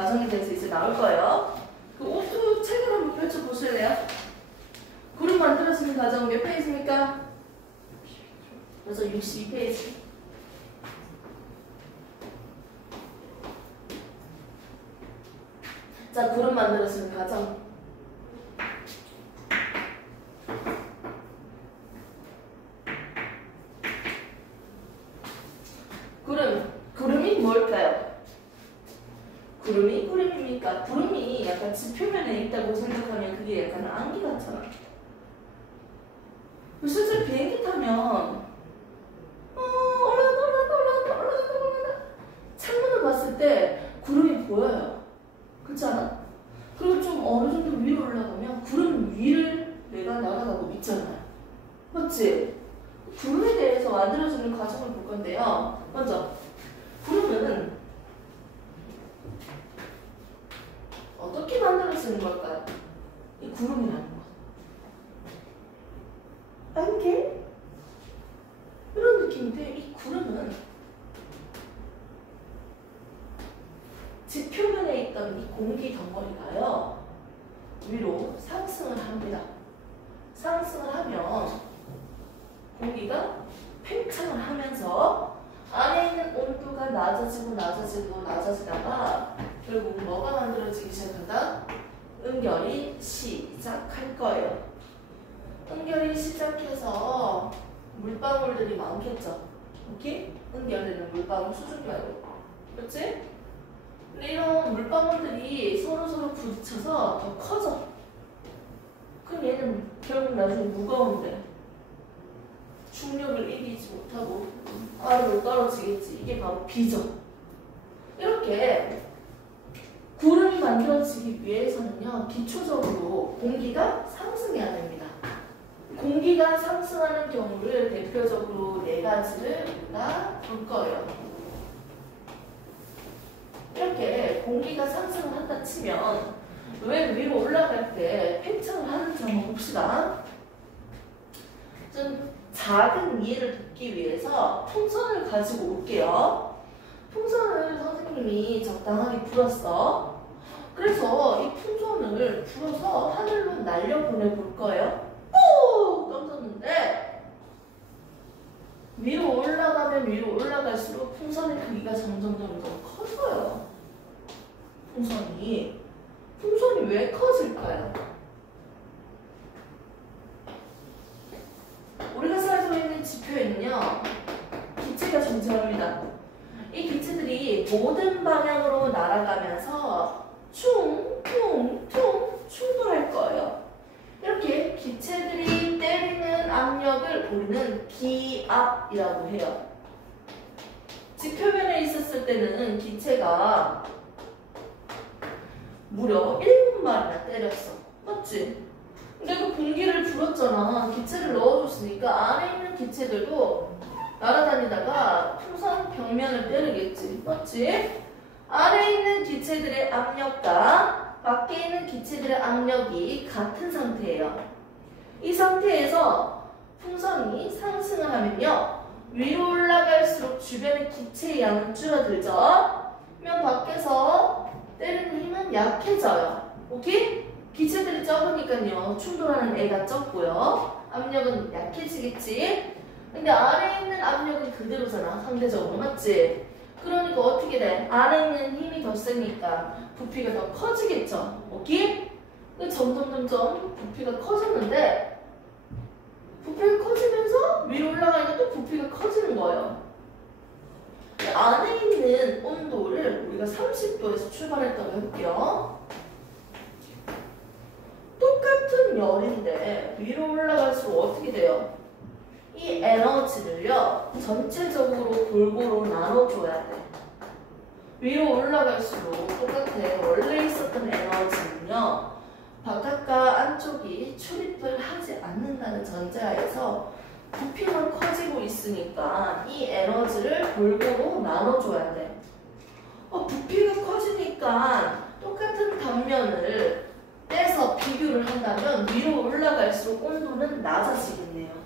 가정에 대해서 이제 나올 거예요. 그 오프 책을 한번 펼쳐보실래요? 구름 만들어지는 과정 몇 페이지입니까? 그래서 62페이지. 자, 구름 만들어지는 과정. 구름이 뭘까요? 구름이 구름입니까? 구름이 약간 지표면에 있다고 생각하면 그게 약간 안개 같잖아. 실제 비행기 타면 올라간다. 창문을 봤을 때 구름이 보여요. 그렇지 않아? 그리고 좀 어느 정도 위로 올라가면 구름 위를 내가 날아가고 있잖아요. 맞지? 구름에 대해서 만들어지는 과정을 볼 건데요. 먼저 구름은 어떻게 만들어지는 걸까요? 이 구름이라는 것. 안개? 이런 느낌인데 이 구름은 지표면에 있던 이 공기 덩어리가요 위로 상승을 합니다. 상승을 하면 공기가 팽창을 하면서 안에 있는 온도가 낮아지다가 결국 뭐가 만들어지기 시작한다? 응결이 시작할 거예요. 응결이 시작해서 물방울들이 많겠죠. 오케이? 응결되는 물방울 수증기 말고. 그렇지? 근데 이런 물방울들이 서로 부딪혀서 더 커져. 그럼 얘는 결국 나중에 무거운데 중력을 이기지 못하고 아래로 떨어지겠지. 이게 바로 비죠. 이렇게 구름이 만들어지기 위해서는요, 기초적으로 공기가 상승해야 됩니다. 공기가 상승하는 경우를 대표적으로 4가지를 우리가 볼 거예요. 이렇게 공기가 상승을 한다 치면 왜 위로 올라갈 때 팽창을 하는지 한번 봅시다. 좀 작은 이해를 돕기 위해서 풍선을 가지고 올게요. 풍선을 선생님이 적당하게 불었어. 그래서 이 풍선을 불어서 하늘로 날려보내 볼 거예요. 오! 떨어졌는데 위로 올라가면 위로 올라갈수록 풍선의 크기가 점점 커져요. 풍선이 왜 커질까요? 우리가 살고 있는 지표에는요, 기체가 존재합니다. 이 기체들이 모든 방향으로 날아가면서 충돌할 거예요. 이렇게 기체들이 때리는 압력을 우리는 기압이라고 해요. 지표면에 있었을 때는 기체가 무려 7마리나 때렸어. 맞지? 근데 그 공기를 불었잖아. 기체를 넣어줬으니까 안에 있는 기체들도 날아다니다가 풍선 벽면을 때리겠지. 맞지? 안에 있는 기체들의 압력과 밖에 있는 기체들의 압력이 같은 상태예요. 이 상태에서 풍선이 상승을 하면요, 위로 올라갈수록 주변의 기체의 양은 줄어들죠. 그러면 밖에서 때리는 힘은 약해져요. 오케이? 기체들이 적으니까요, 충돌하는 애가 적고요, 압력은 약해지겠지. 근데 안에 있는 압력은 그대로잖아, 상대적으로. 맞지? 그러니까 어떻게 돼? 안에 있는 힘이 더 세니까 부피가 더 커지겠죠. 오케이? 점점 부피가 커졌는데, 부피가 커지면서 위로 올라가니까 또 부피가 커지는 거예요. 안에 있는 온도를 우리가 30도에서 출발했다고 해볼게요. 똑같은 열인데 위로 올라갈수록 어떻게 돼요? 이 에너지를요, 전체적으로 골고루 나눠줘야 돼. 위로 올라갈수록 똑같아. 원래 있었던 에너지는요, 바깥과 안쪽이 출입을 하지 않는다는 전제하에서 부피만 커지고 있으니까 이 에너지를 골고루 나눠줘야 돼. 부피가 커지니까 똑같은 단면을 떼서 비교를 한다면 위로 올라갈수록 온도는 낮아지겠네요.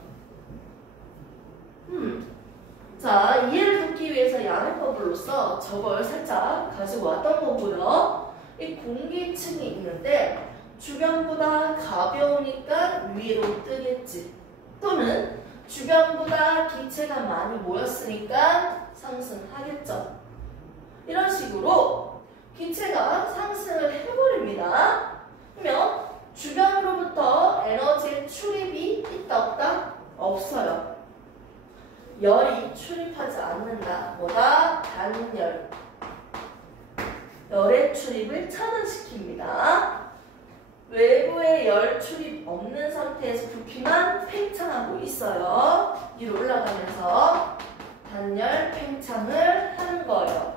자, 이해를 돕기 위해서 지금까지 양해법으로서 저걸 살짝 가지고 왔던 거고요. 이 공기층이 있는데 주변보다 가벼우니까 위로 뜨겠지. 또는 주변보다 기체가 많이 모였으니까 상승하겠죠. 이런 식으로 기체가 상승을 해버립니다. 그러면 주변으로부터 에너지의 출입이 있다 없다? 없어요. 열이 출입하지 않는다. 뭐다? 단열. 열의 출입을 차단시킵니다. 외부의 열 출입 없는 상태에서 부피만 팽창하고 있어요. 위로 올라가면서 단열 팽창을 하는 거예요.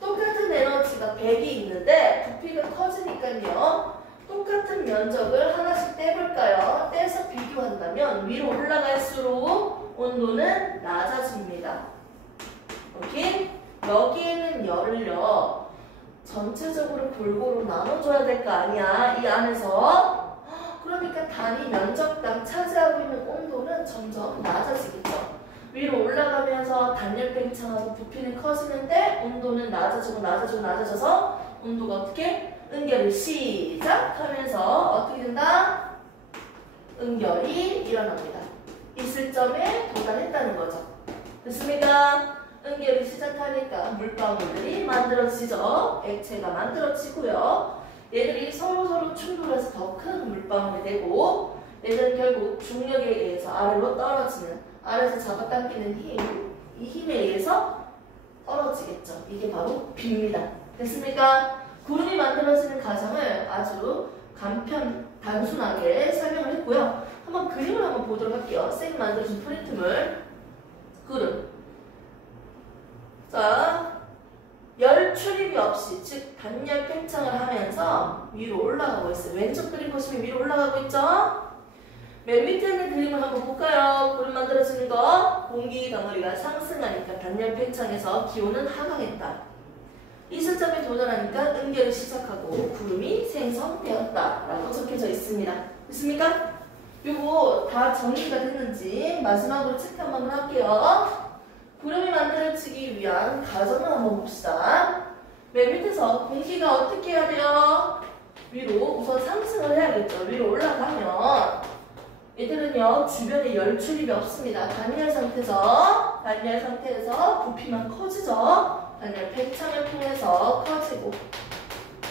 똑같은 에너지가 100이 있는데 부피가 커지니까요. 똑같은 면적을 하나씩 떼볼까요? 떼서 비교한다면 위로 올라갈수록 온도는 낮아집니다. 오케이? 여기에는 열을요. 전체적으로 골고루 나눠줘야 될 거 아니야. 이 안에서. 그러니까 단위 면적당 차지하고 있는 온도는 점점 낮아지겠죠. 위로 올라가면서 단열 팽창하고 부피는 커지는데 온도는 낮아져서 온도가 어떻게? 응결을 시작하면서 어떻게 된다? 응결이 일어납니다. 있을 점에 도달했다는 거죠. 됐습니까? 응결이 시작하니까 물방울들이 만들어지죠. 액체가 만들어지고요. 얘들이 서로 충돌해서 더 큰 물방울이 되고 얘들은 결국 중력에 의해서 아래로 떨어지는, 아래에서 잡아당기는 힘, 이 힘에 의해서 떨어지겠죠. 이게 바로 비입니다. 됐습니까? 구름이 만들어지는 과정을 아주 단순하게 설명을 했고요. 한번 그림을 한번 보도록 할게요. 쌤이 만들어준 프린트물 구름. 자, 열 출입이 없이, 즉 단열 팽창을 하면서 위로 올라가고 있어요. 왼쪽 그림 보시면 위로 올라가고 있죠? 맨 밑에 있는 그림을 한번 볼까요? 구름 만들어지는 거. 공기 덩어리가 상승하니까 단열 팽창해서 기온은 하강했다. 이 시점에 도달하니까 응결을 시작하고 구름이 생성되었다라고 적혀져 있습니다. 됐습니까? 요거 다 정리가 됐는지 마지막으로 체크 한번 할게요. 구름이 만들어지기 위한 과정을 한번 봅시다. 맨 밑에서 공기가 어떻게 해야 돼요? 위로 우선 상승을 해야겠죠. 위로 올라가면 얘들은요 주변에 열 출입이 없습니다. 단열 상태에서 부피만 커지죠. 단열 팽창을 통해서 커지고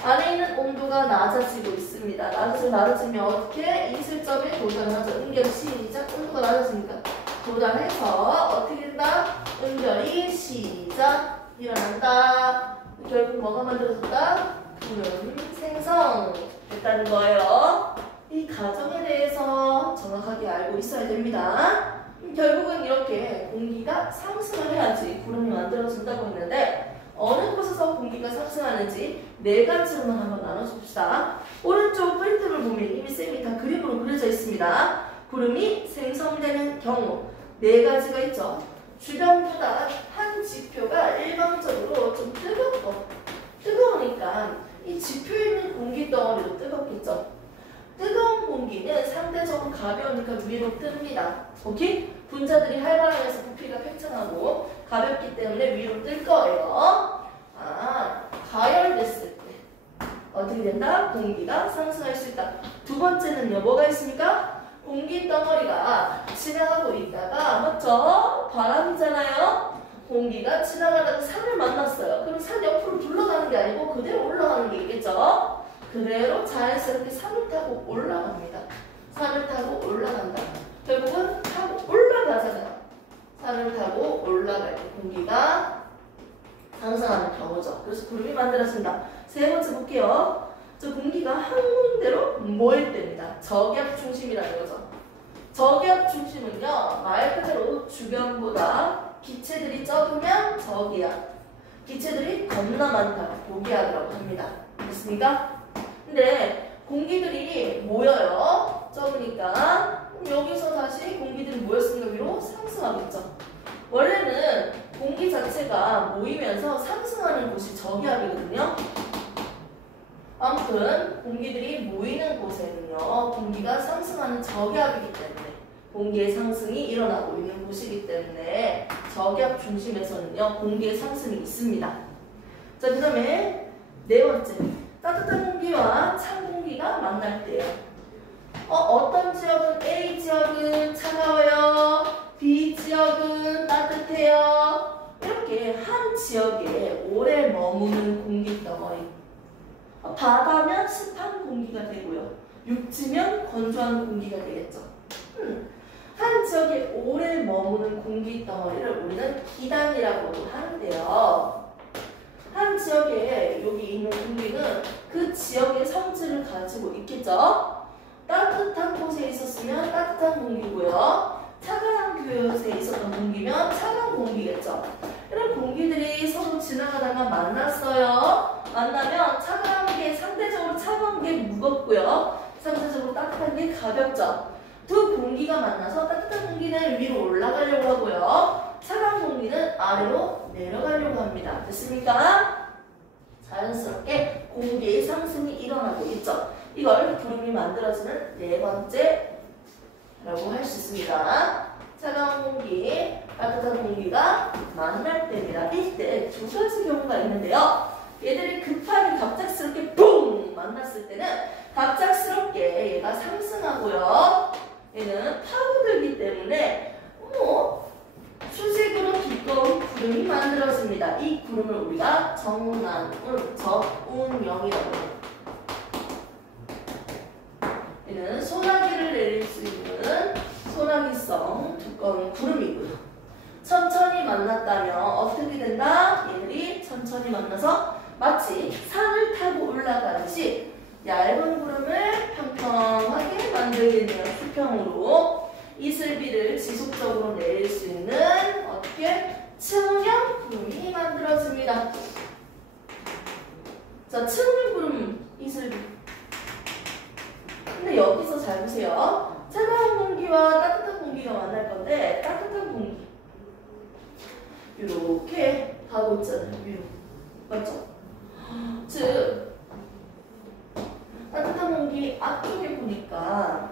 안에 있는 온도가 낮아지고 있습니다. 낮아지면 어떻게? 있을 점에 도달하죠. 응결 시작. 온도가 낮아지니까 도달해서 어떻게 된다? 응결이 시작. 일어난다. 결국 뭐가 만들어졌다? 구름 생성 됐다는 거예요. 이 과정에 대해서 정확하게 알고 있어야 됩니다. 결국은 이렇게 공기가 상승을 해야지 구름이 만들어진다고 했는데 어느 곳에서 공기가 상승하는지 네 가지로만 한번 나눠줍시다. 오른쪽 프린트를 보면 이미 쌤이 다 그림으로 그려져 있습니다. 구름이 생성되는 경우 네 가지가 있죠. 주변보다 한 지표가 일방적으로 좀 뜨거우니까 이 지표에 있는 공기 덩어리도 뜨겁겠죠. 뜨거운 공기는 상대적으로 가벼우니까 위로 뜹니다. 오케이? 분자들이 활발하면서 부피가 팽창하고 가볍기 때문에 위로 뜰 거예요. 가열됐을 때 어떻게 된다? 공기가 상승할 수 있다. 두 번째는요, 뭐가 있습니까? 공기 덩어리가 지나가고 있다가, 맞죠? 바람이잖아요? 공기가 지나가다가 산을 만났어요. 그럼 산 옆으로 둘러가는 게 아니고 그대로 올라가는 게 있겠죠? 그대로 자연스럽게 산을 타고 올라갑니다. 산을 타고 올라간다. 결국은 타고 올라가잖아요. 산을 타고 올라갈 때 공기가 상승하는 경우죠. 그래서 구름이 만들어진다. 세 번째 볼게요. 저 공기가 한 군데로 모일 때입니다. 저기압 중심이라는 거죠. 저기압 중심은요, 말 그대로 주변보다 기체들이 적으면 저기압, 기체들이 겁나 많다, 고기압이라고 합니다. 됐습니까? 근데 공기들이 모여요. 적으니까. 여기서 다시 공기들이 모였으니까 위로 상승하겠죠. 원래는 공기 자체가 모이면서 상승하는 곳이 저기압이거든요. 아무튼 공기들이 모이는 곳에는요, 공기가 상승하는 저기압이기 때문에 공기의 상승이 일어나고 있는 곳이기 때문에 저기압 중심에서는요, 공기의 상승이 있습니다. 자, 그 다음에 네 번째, 따뜻한 공기와 찬 공기가 만날 때요. 어떤 지역은 A 지역은 차가워요, B 지역은 따뜻해요. 이렇게 한 지역에 오래 머무는 공기 덩어리. 바다면 습한 공기가 되고요, 육지면 건조한 공기가 되겠죠. 한 지역에 오래 머무는 공기 덩어리를 우리는 기단이라고도 하는데요. 한 지역에 여기 있는 공기는 그 지역의 성질을 가지고 있겠죠. 따뜻한 곳에 있었으면 따뜻한 공기고요, 차가운 곳에 있었던 공기면 차가운 공기겠죠. 이런 공기들이 서로 지나가다가 만났어요. 만나면 차가운 게 상대적으로 차가운 게 무겁고요, 상대적으로 따뜻한 게 가볍죠. 두 공기가 만나서 따뜻한 공기는 위로 올라가려고 하고요, 차가운 공기는 아래로 내려가려고 합니다. 됐습니까? 자연스럽게 공기의 상승이 일어나고 있죠. 이걸 구름이 만들어지는 네 번째라고 할 수 있습니다. 차가운 공기, 따뜻한 공기가 만날 때입니다. 이때 두 가지 경우가 있는데요. 얘들이 급하게 갑작스럽게 뿡 만났을 때는 갑작스럽게 얘가 상승하고요, 얘는 파고들기 때문에 수직으로 두꺼운 구름이 만들어집니다. 이 구름을 우리가 정난운, 저운명이라고 해요. 얘는 소나기를 내릴 수 있는 소나기성 두꺼운 구름이고요. 천천히 만났다면 어떻게 된다? 얘들이 천천히 만나서 마치 산을 타고 올라가듯이 얇은 구름을 평평하게 만들겠네요. 수평으로 이슬비를 지속적으로 내릴 수 있는 어떻게 층형 구름이 만들어집니다. 자, 층형 구름 이슬비. 근데 여기서 잘 보세요. 차가운 공기와 따뜻한 공기가 만날 건데 따뜻한 공기 이렇게 가고 있잖아요. 위로. 맞죠? 즉 따뜻한 공기 앞쪽에 보니까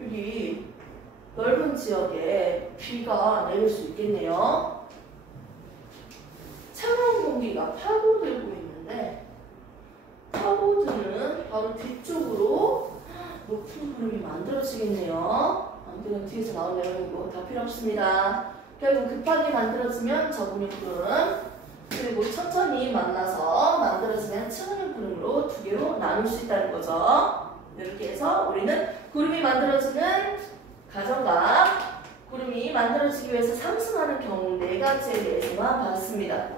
여기 넓은 지역에 비가 내릴 수 있겠네요. 차가운 공기가 파고들고 있는데 파고드는 바로 뒤쪽으로 높은 구름이 만들어지겠네요. 아무튼 뒤에서 나온 내용이고 다 필요 없습니다. 결국 급하게 만들어지면 저근육 구름, 그리고 천천히 만나서 만들어지는 층근 구름으로 두 개로 나눌 수 있다는 거죠. 이렇게 해서 우리는 구름이 만들어지는 가정과 구름이 만들어지기 위해서 상승하는 경우 네 가지에 대해서만 봤습니다.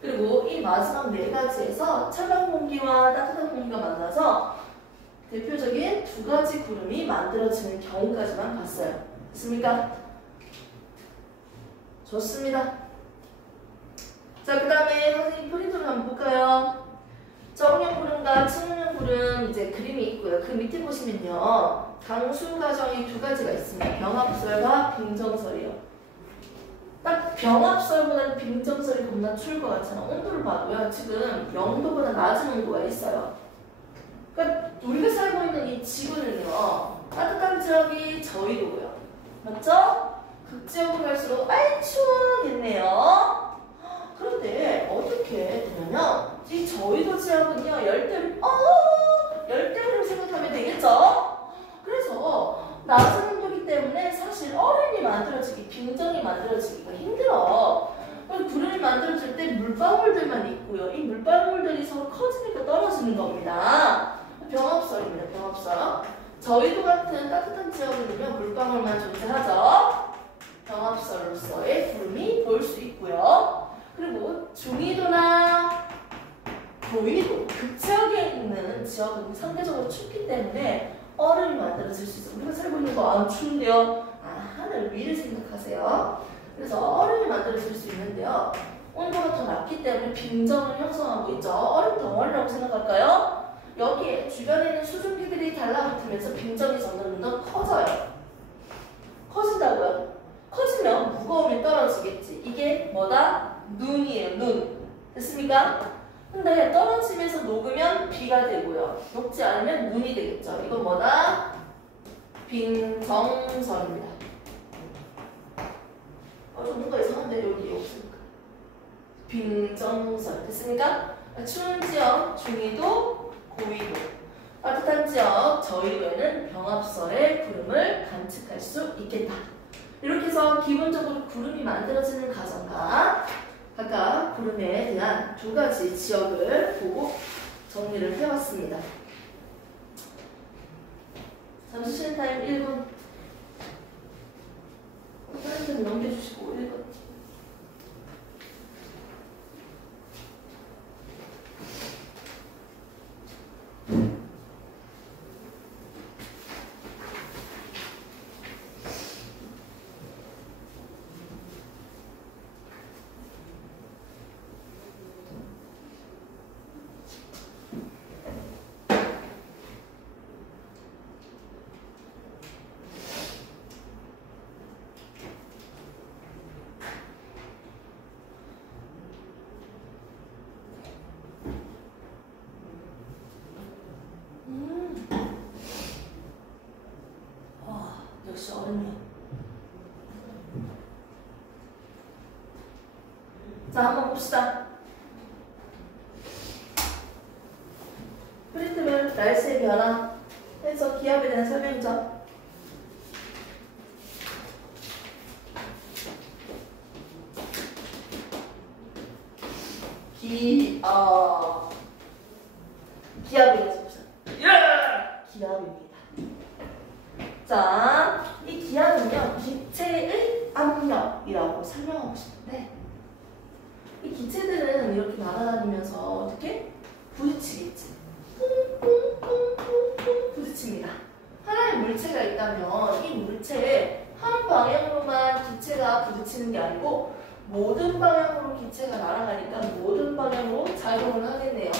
그리고 이 마지막 네 가지에서 차가운 공기와 따뜻한 공기가 만나서 대표적인 두 가지 구름이 만들어지는 경우까지만 봤어요. 됐습니까? 좋습니다. 자, 그 다음에 선생님 프린트를 한번 볼까요? 정형 구름과 측면 구름 이제 그림이 있고요. 그 밑에 보시면요, 강수 과정이 두 가지가 있습니다. 병합설과 빙정설이요. 딱 병합설보다는 빙정설이 겁나 추울 것 같잖아. 온도를 봐도요, 지금 0도보다 낮은 온도가 있어요. 그러니까 우리가 살고 있는 이 지구는요, 따뜻한 지역이 저희도고요. 맞죠? 극지역으로 갈수록 아이 추워겠네요. 그런데 어떻게 되냐면 이 저희도 지역은요, 열대우림 생각하면 되겠죠? 그래서 낮은 온도이기 때문에 사실 얼음이 만들어지기, 빙정이 만들어지기가 힘들어. 구름이 만들어질 때 물방울들만 있고요. 이 물방울들이 서로 커지니까 떨어지는 겁니다. 병합설입니다. 병합설. 저희도 같은 따뜻한 지역에는요, 물방울만 존재하죠. 병합설로서의 구름이 보일 수 있고요. 그리고 중위도나 고위도, 극지역에 있는 지역은 상대적으로 춥기 때문에 얼음이 만들어질 수 있어요. 우리가 살고 있는 거 안 추운데요. 하늘 위를 생각하세요. 그래서 얼음이 만들어질 수 있는데요. 온도가 더 낮기 때문에 빙정을 형성하고 있죠. 얼음 덩어리라고 생각할까요? 여기에 주변에 있는 수증기들이 달라붙으면서 빙정이 점점 더 커져요. 커진다고요? 커지면 무거움이 떨어지겠지. 이게 뭐다? 눈이에요. 눈. 됐습니까? 근데 떨어지면서 녹으면 비가 되고요. 녹지 않으면 눈이 되겠죠. 이건 뭐다? 빈정선입니다. 좀 뭔가 이상한데 여기 없으니까. 빈정선 됐습니까? 추운 지역 중위도 고위도 따뜻한 지역 저위도에는 병합설의 구름을 관측할 수 있겠다. 이렇게 해서 기본적으로 구름이 만들어지는 과정과 각각 구름에 대한 두 가지 지역을 보고 정리를 해왔습니다. 잠시 쉬는 타임 1분. 다른 분 넘겨주시고 1분. 역시 어른이야. 자, 한번 봅시다. 프린트별 날씨의 변화 해서 기압에 대한 설명이죠. 기압에 대해서 봅시다. 기압입니다. 자, 이 기압은요, 기체의 압력이라고 설명하고 싶은데, 이 기체들은 이렇게 날아다니면서 어떻게? 부딪히겠지. 뿡뿡뿡뿡뿡 부딪힙니다. 하나의 물체가 있다면 이 물체에 한 방향으로만 기체가 부딪히는 게 아니고 모든 방향으로 기체가 날아가니까 모든 방향으로 작용을 하겠네요.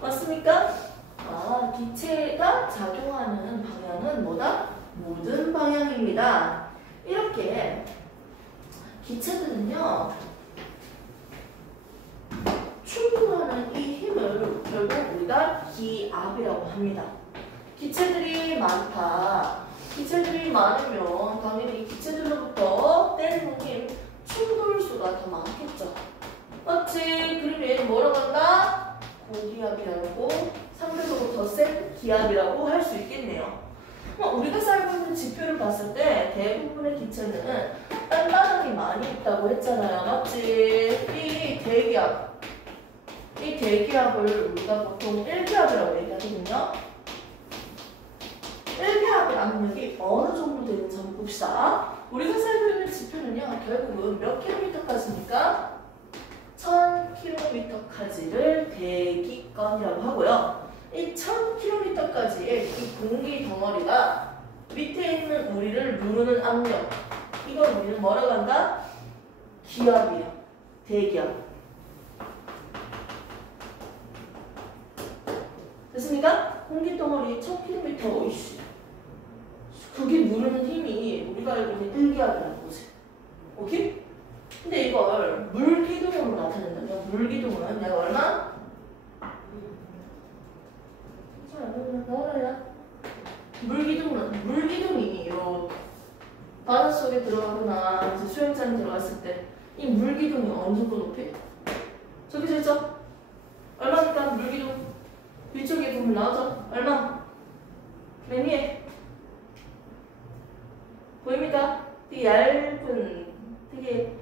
맞습니까? 기체가 작용하는 방향은 뭐다? 모든 방향입니다. 이렇게 기체들은요, 충돌하는 이 힘을 결국 우리가 기압이라고 합니다. 기체들이 많다. 기체들이 많으면 당연히 기체들로부터 떼는 힘, 충돌수가 더 많겠죠. 맞지? 그럼 얘는 뭐라고 한다? 고기압이라고, 상대적으로 더 센 기압이라고 할 수 있겠네요. 우리가 살고 있는 지표를 봤을 때 대부분의 기체는 단단하게 많이 있다고 했잖아요. 맞지? 이 대기압을 우리가 보통 1기압이라고 얘기하거든요. 1기압의 압력이 어느 정도 되는지 한번 봅시다. 우리가 살고 있는 지표는요, 결국은 몇 킬로미터까지입니까? 1000km까지를 대기권이라고 하고요. 이 1000km까지의 이 공기 덩어리가 밑에 있는 우리를 누르는 압력, 이걸 우리는 뭐라고 한다? 기압이에요. 대기압. 됐습니까? 공기 덩어리 1000km, 이씨. 그게 누르는 힘이 우리가 알고 있는 1기압이라는 거지. 오케이? 근데 이걸 물기둥으로 나타낸다면, 물기둥은 내가 얼마? 물기둥이 이렇게 바닷속에 들어가거나 수영장에 들어갔을 때 이 물기둥이 어느 정도 높이? 저기 있죠? 얼마니까 물기둥? 위쪽에 보면 나오죠? 얼마? 맨 위에 보입니까? 되게 얇은, 되게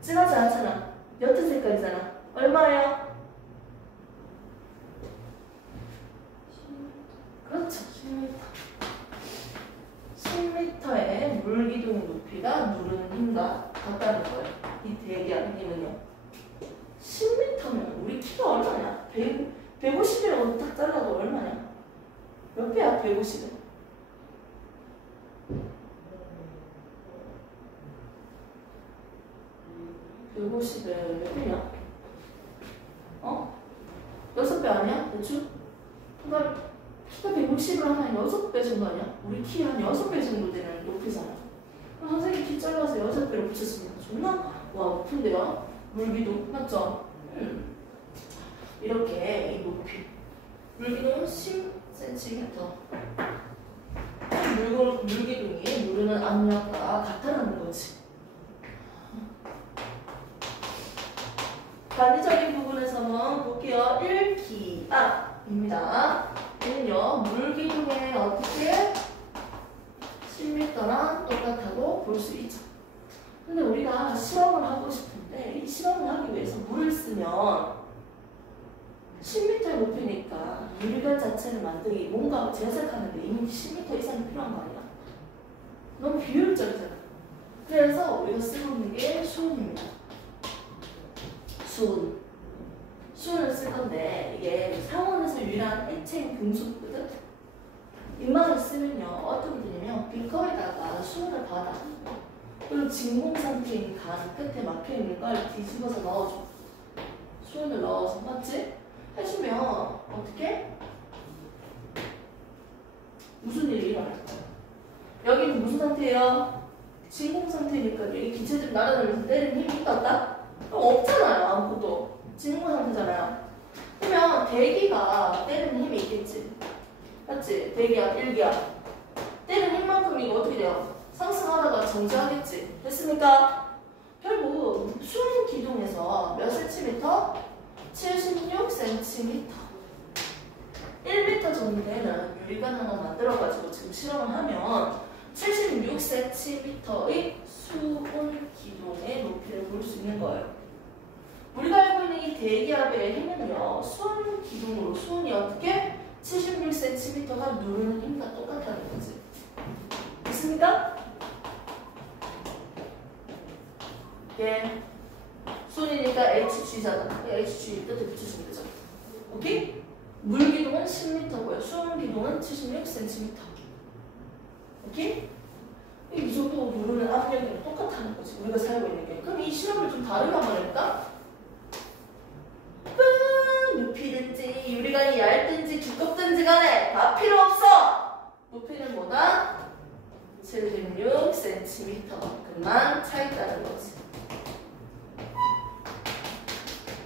진하지 않잖아. 옅은 색깔이잖아. 얼마예요? 그렇죠. 10m의 물기둥 높이가 누르는 힘과 같다는 거예요. 이 대기압 힘은요. 10m면 우리 키가 얼마냐? 150이라고 딱 잘라도 얼마냐? 몇 배야? 150은? 150에 몇 배냐? 6배 아니야? 대충? 그러니까 키가 160을 한 6배 정도 아니야? 우리 키 한 6배 정도 되는 높이잖아. 그럼 선생님 키 짧아서 6배로 붙였습니다. 존나 와 높은데요? 물기둥 맞죠? 이렇게 이 높이 물기둥은 10cm 물기둥이 누르는 압력과 같다는 거지. 단위적인 부분에서는 볼게요. 1기압입니다. 얘는요, 물기둥에 어떻게 10m랑 똑같다고 볼 수 있죠. 근데 우리가 실험을 하고 싶은데 이 실험을 하기 위해서 물을 쓰면 10m의 높이니까 유리관 자체를 만들기 뭔가 제작하는데 이미 10m 이상이 필요한 거 아니야? 너무 비효율적이잖아. 그래서 우리가 쓰고 있는 게 수은입니다. 수은을 쓸 건데 이게 상온에서 유일한 액체인 금속거든. 입망을 쓰면요 어떻게 되냐면 비커에다가 수은을 받아. 그리고 진공 상태인 간 끝에 막혀 있는 걸 뒤집어서 넣어줘. 수은을 넣어서 맞지? 해주면 어떻게? 무슨 일이 일어날까? 여기는 무슨 상태예요? 진공 상태니까 여기 기체들이 날아다니면서 때리는 힘이 있다 없다? 없잖아요. 아무것도. 진공 상태잖아요. 그러면 대기가 때리는 힘이 있겠지. 맞지? 대기압, 일기압. 때리는 힘만큼 이거 어떻게 돼요? 상승하다가 정지하겠지. 됐습니까? 결국 수은 기둥에서 몇 cm? 76cm. 1m 정도 되는 유리관 하나 만들어가지고 지금 실험을 하면 76cm의 수은 기둥의 높이를 볼 수 있는 거예요. 우리가 알고 있는 이 대기압의 힘은요, 수은 기둥으로 수은이 어떻게 76cm가 누르는 힘과 똑같다는 거지. 됐습니까? 예. 수은이니까 HG잖아. HG 뜻을 붙이시면 되죠. 오케이? 물기둥은 10m고요. 수은 기둥은 76cm. 오케이? 이 정도 누르는 압력이랑 똑같다는 거지. 우리가 살고 있는 게. 그럼 이 실험을 좀 다르게 한번 해볼까? 높이든지 유리관이 얇든지 두껍든지 간에 다 필요 없어. 높이는 뭐다? 76cm만큼만 차 있다는 거지.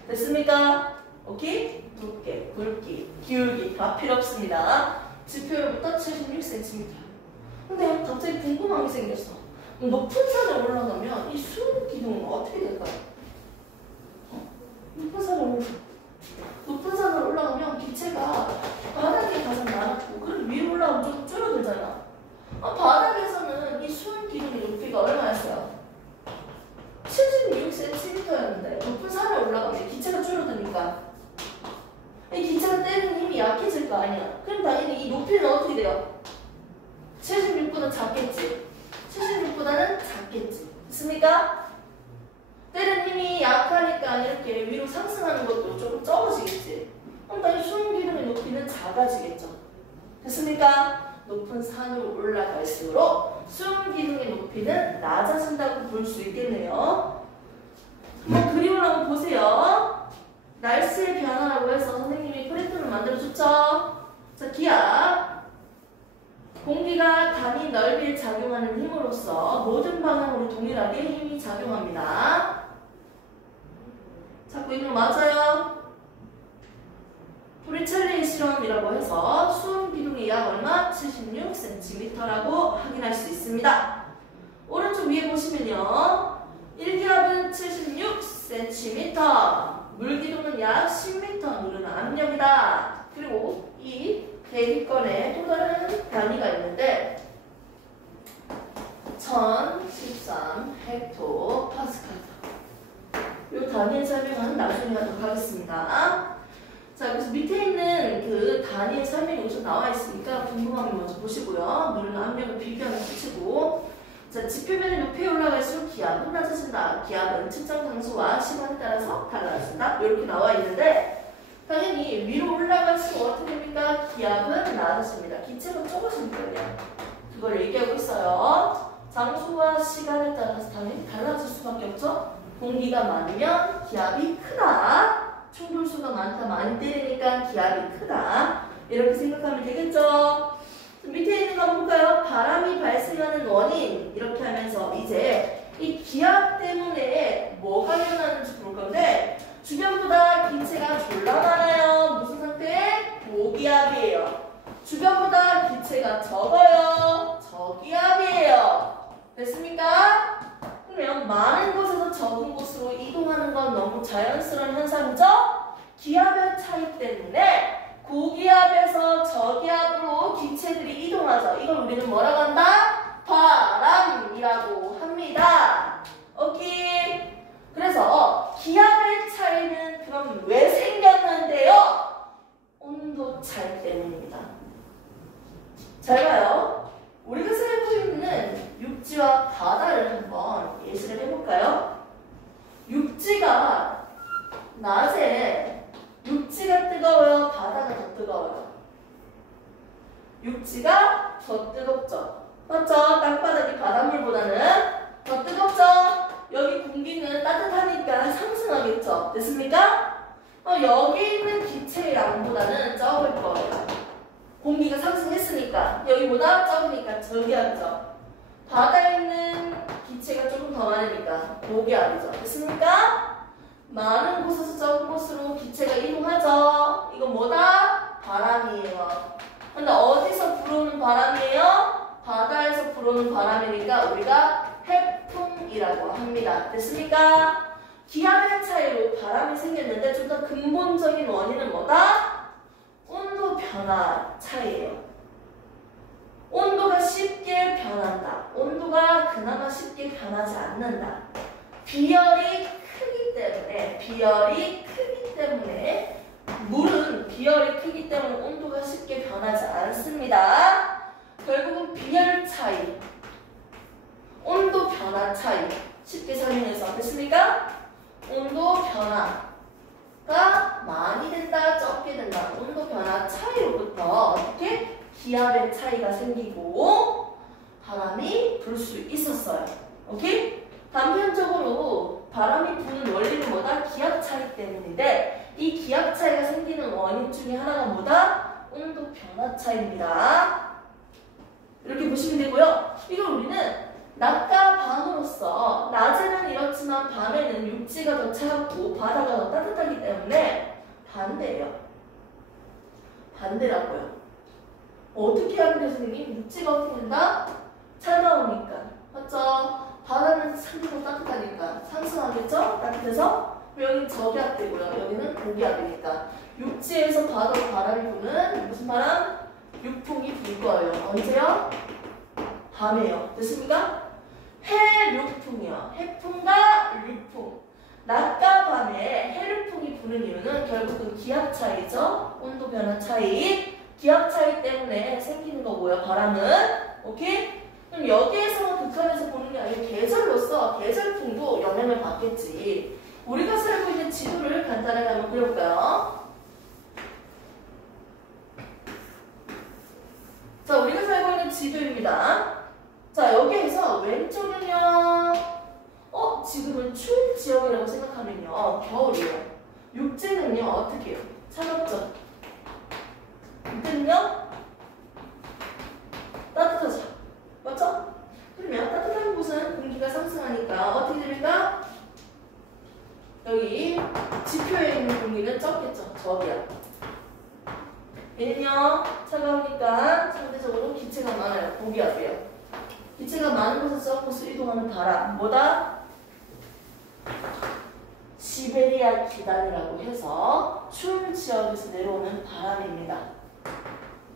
됐습니까? 오케이? 두께, 굵기, 기울기 다 필요 없습니다. 지표로부터 76cm. 근데 갑자기 궁금한 게 생겼어. 높은 산에 올라가면 이 수은 기둥은 어떻게 될까요? 높은 산을 올라가면 기체가 바닥에 가장 많았고 그럼 위로 올라가면 좀 줄어들잖아. 바닥에서는 이 수은 기둥의 높이가 얼마였어요? 76cm였는데 높은 산을 올라가면 기체가 줄어드니까 이 기체가 때리는 힘이 약해질 거 아니야. 그럼 당연히 이 높이는 어떻게 돼요? 76보다 작겠지. 76보다는 작겠지. 됐습니까? 때리는 힘이 약하니까 이렇게 위로 상승하는 것도 조금 적어지겠지. 그럼 당연히 수은 기둥의 높이는 작아지겠죠. 됐습니까? 높은 산으로 올라갈수록 수은 기둥의 높이는 낮아진다고 볼 수 있겠네요. 한번 그림을 한번 보세요. 날씨의 변화라고 해서 선생님이 프린트를 만들어줬죠. 자, 기압. 공기가 단위 넓이에 작용하는 힘으로써 모든 방향으로 동일하게 힘이 작용합니다. 찾고 있는 거 맞아요? 프리첼리의 실험이라고 해서 수은 기둥의 약 얼마? 76cm라고 확인할 수 있습니다. 오른쪽 위에 보시면요. 1기압은 76cm, 물기둥은 약 10m 누르는 압력이다. 그리고 이 대기권에 또 다른 단위가 있는데 1013 헥토파스칼. 이 단위의 설명은 나중에 하도록 하겠습니다. 자, 그래서 밑에 있는 그 단위의 설명이 우선 나와 있으니까 궁금하면 먼저 보시고요. 누르는 압력을 비교하면 붙이고. 자, 지표면의 높이에 올라갈수록 기압은 낮아진다. 기압은 측정 장소와 시간에 따라서 달라진다. 이렇게 나와 있는데 당연히 위로 올라갈수록 어떻게 됩니까? 기압은 낮아집니다. 기체가 적어진다고요. 그걸 얘기하고 있어요. 장소와 시간에 따라서 당연히 달라질 수밖에 없죠. 공기가 많으면 기압이 크다. 충돌수가 많다. 많이 때리니까 기압이 크다. 이렇게 생각하면 되겠죠. 밑에 있는 거 한번 볼까요? 바람이 발생하는 원인. 이렇게 하면서 이제 이 기압 때문에 뭐가 일어나는지 볼 건데 주변보다 기체가 졸라 많아요. 무슨 상태? 고기압이에요. 주변보다 기체가 적어요. 저기압이에요. 됐습니까? 그러면 많은 곳에서 적은 곳으로 이동하는 건 너무 자연스러운 현상이죠? 기압의 차이 때문에 고기압에서 저기압으로 기체들이 이동하죠. 이걸 우리는 뭐라고 한다? 바람이라고 합니다. 오케이? 그래서 기압의 차이는 그럼 왜 생겼는데요? 온도 차이 때문입니다. 잘 봐요. 우리가 살고 있는 육지와 바다를 한번 예시를 해볼까요? 육지가 낮에 육지가 뜨거워요? 바다가 더 뜨거워요? 육지가 더 뜨겁죠. 맞죠? 땅바닥이 바닷물보다는 더 뜨겁죠? 여기 공기는 따뜻하니까 상승하겠죠. 됐습니까? 여기 있는 기체의 양보다는 적을 거예요. 공기가 상승했으니까 여기보다 적으니까 저기압이죠. 바다에 있는 기체가 조금 더 많으니까 고기압이죠. 됐습니까? 많은 곳에서 적은 곳으로 기체가 이동하죠. 이건 뭐다? 바람이에요. 근데 어디서 불어오는 바람이에요? 바다에서 불어오는 바람이니까 우리가 해풍이라고 합니다. 됐습니까? 기압의 차이로 바람이 생겼는데 좀 더 근본적인 원인은 뭐다? 온도 변화 차이예요. 온도가 쉽게 변한다. 온도가 그나마 쉽게 변하지 않는다. 비열이 크기 때문에 물은 비열이 크기 때문에 온도가 쉽게 변하지 않습니다. 결국은 비열 차이, 온도 변화 차이 쉽게 설명해서 됐습니까? 온도 변화가 많이 된다, 적게 된다. 온도 변화 차이로부터 어떻게? 기압의 차이가 생기고 바람이 불 수 있었어요. 오케이? 단편적으로 바람이 부는 원리는 뭐다? 기압 차이 때문인데 이 기압 차이가 생기는 원인 중에 하나가 뭐다? 온도 변화 차이입니다. 이렇게 보시면 되고요. 이걸 우리는 낮과 밤으로써 낮에는 이렇지만 밤에는 육지가 더 차갑고 바다가 더 따뜻하기 때문에 반대예요. 반대라고요. 어떻게 하면 돼, 선생님? 육지가 어떻게 된다? 차가우니까. 맞죠? 바다는 상대로 따뜻하니까 상승하겠죠? 따뜻해서 여기는 저기압되고요. 여기는 고기압이니까 육지에서 바다로 바람이 부는 무슨 바람? 육풍이 불 거예요. 언제요? 밤에요. 됐습니까? 해륙풍이요. 해풍과 육풍. 낮과 밤에 해륙풍이 부는 이유는 결국은 기압 차이죠. 온도 변화 차이. 기압 차이 때문에 생기는 거고요. 바람은. 오케이? 그럼 여기에서는 극한에서 보는 게 아니라 계절로서 계절풍도 영향을 받겠지. 우리가 살고 있는 지도를 간단하게 한번 그려볼까요? 자, 우리가 살고 있는 지도입니다. 자, 여기에서 왼쪽은요, 지금은 추운 지역이라고 생각하면요, 겨울이에요. 육지는요, 어떻게 해요? 차갑죠? 이때는요, 따뜻하죠? 맞죠? 그러면 따뜻한 곳은 공기가 상승하니까 어떻게 됩니까? 여기 지표에 있는 공기는 적겠죠? 저기요. 얘는요, 차가우니까 상대적으로 기체가 많아요. 고기압이에요. 기체가 많은 곳에서 적은 곳으로 이동하는 바람. 뭐다? 시베리아 기단이라고 해서 추운 지역에서 내려오는 바람입니다.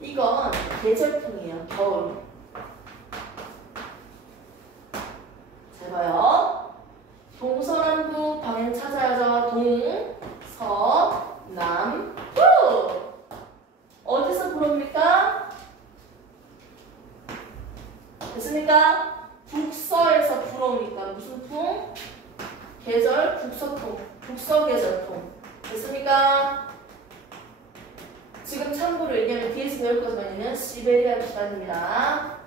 이건 계절풍이에요. 겨울. 잘 봐요. 동서남북 방향 찾아야죠. 동, 서, 남, 푸! 어디서 불어옵니까? 됐습니까? 북서에서 불어오니까 무슨 풍? 계절 북서풍, 북서계절풍. 됐습니까? 지금 참고로 얘기하면 뒤에서 배울 것만은 시베리아 기단입니다.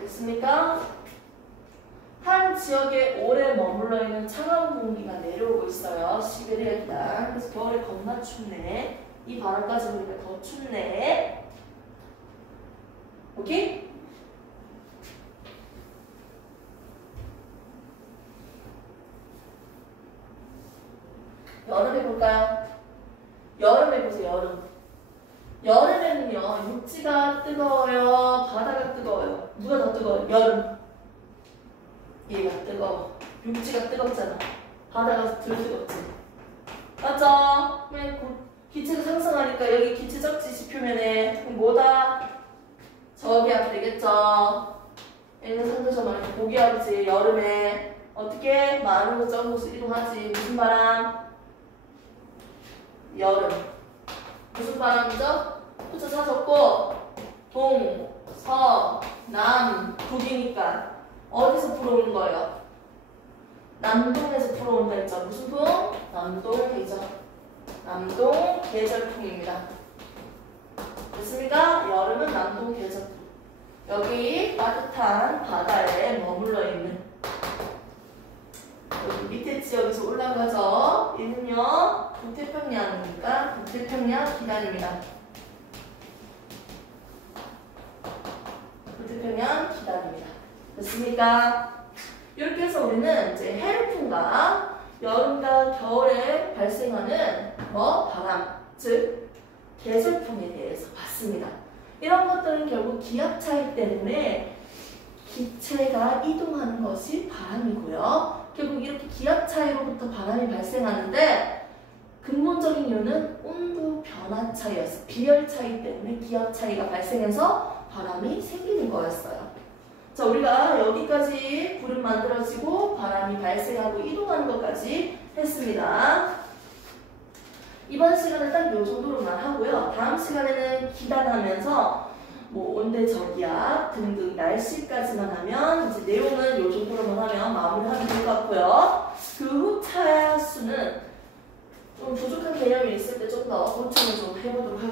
됐습니까? 한 지역에 오래 머물러 있는 차가운 공기가 내려오고 있어요. 시베리아 기단. 그래서 겨울에 겁나 춥네. 이 바람까지 보니까 더 춥네. 오케이? 여름 해볼까요? 여름에 보세요, 여름. 여름에는요, 육지가 뜨거워요, 바다가 뜨거워요. 누가 더 뜨거워요? 여름. 얘가 뜨거워. 육지가 뜨겁잖아. 바다가 덜 뜨겁지. 맞죠? 왜 기체가 상승하니까 여기 기체적지 지표면에 뭐다? 저기압 되겠죠? 얘는 상대적으로 고기압이지. 여름에 어떻게? 많은 곳 적은 곳으로 이동하지. 무슨 바람? 여름. 무슨 바람이죠? 그쵸, 사줬고 동, 서, 남, 북이니까 어디서 불어오는 거예요? 남동에서 불어온다 했죠. 무슨 동? 남동 계절. 남동 계절풍입니다. 됐습니까? 여름은 남동 계절풍. 여기 따뜻한 바다에 머물러 있는 여기 밑에 지역에서 올라가죠. 얘는요 북태평양이니까 북태평양 기단입니다. 북태평양 기단입니다. 됐습니까? 이렇게 해서 우리는 이제 해풍과 여름과 겨울에 발생하는 바람, 즉 계절풍에 대해서 봤습니다. 이런 것들은 결국 기압 차이 때문에 기체가 이동하는 것이 바람이고요. 결국 이렇게 기압 차이로부터 바람이 발생하는데 근본적인 이유는 온도 변화 차이였어요. 비열 차이 때문에 기압 차이가 발생해서 바람이 생기는 거였어요. 자, 우리가 여기까지 구름 만들어지고 바람이 발생하고 이동하는 것까지 했습니다. 이번 시간은 딱 이 정도로만 하고요. 다음 시간에는 기단하면서 온대저기압 등등 날씨까지만 하면 이제 내용은 이 정도로만 하면 마무리하면 될 것 같고요. 그 후 차수는 좀 부족한 개념이 있을 때 좀 더 보충을 좀 해보도록 하겠습니다.